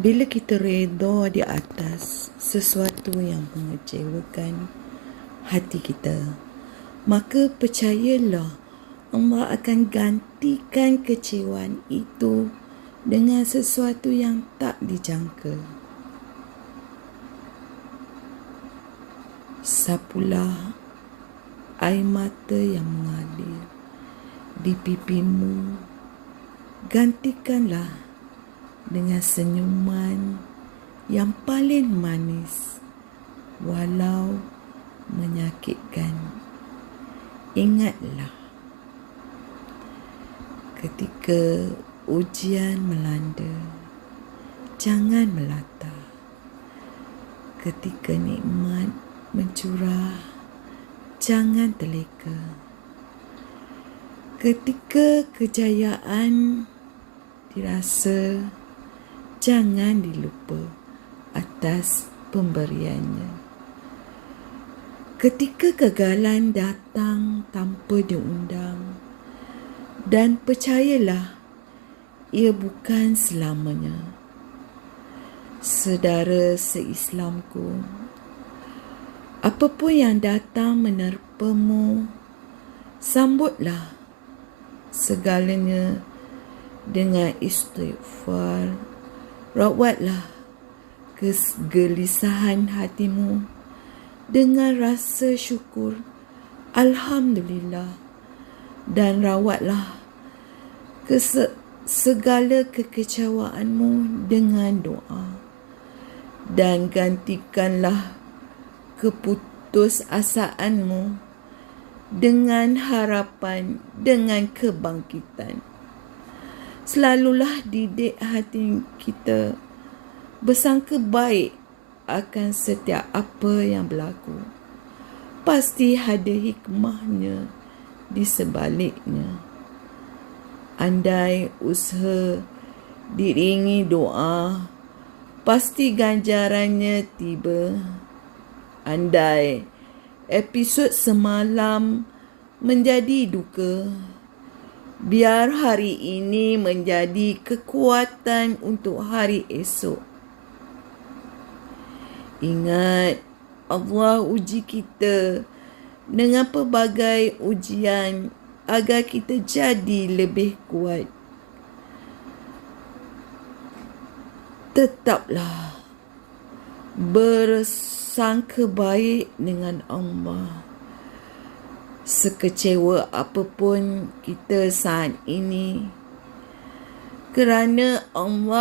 Bila kita redha di atas sesuatu yang mengecewakan hati kita, maka percayalah Allah akan gantikan kecewaan itu dengan sesuatu yang tak dijangka. Sapulah air mata yang mengalir di pipimu, gantikanlah dengan senyuman yang paling manis walau menyakitkan. Ingatlah, ketika ujian melanda, jangan melata. Ketika nikmat mencurah, jangan terleka. Ketika kejayaan dirasa, jangan dilupa atas pemberiannya. Ketika kegagalan datang tanpa diundang, dan percayalah, ia bukan selamanya. Saudara se-Islamku, apapun yang datang menerpamu, sambutlah segalanya dengan istighfar. Rawatlah kegelisahan hatimu dengan rasa syukur, Alhamdulillah, dan rawatlah segala kekecewaanmu dengan doa, dan gantikanlah keputusasaanmu dengan harapan, dengan kebangkitan. Selalulah didik hati kita bersangka baik akan setiap apa yang berlaku. Pasti ada hikmahnya di sebaliknya. Andai usaha diiringi doa, pasti ganjarannya tiba. Andai episod semalam menjadi duka, biar hari ini menjadi kekuatan untuk hari esok. Ingat, Allah uji kita dengan pelbagai ujian agar kita jadi lebih kuat. Tetaplah bersangka baik dengan Allah. Sekecewa apapun kita saat ini, kerana Allah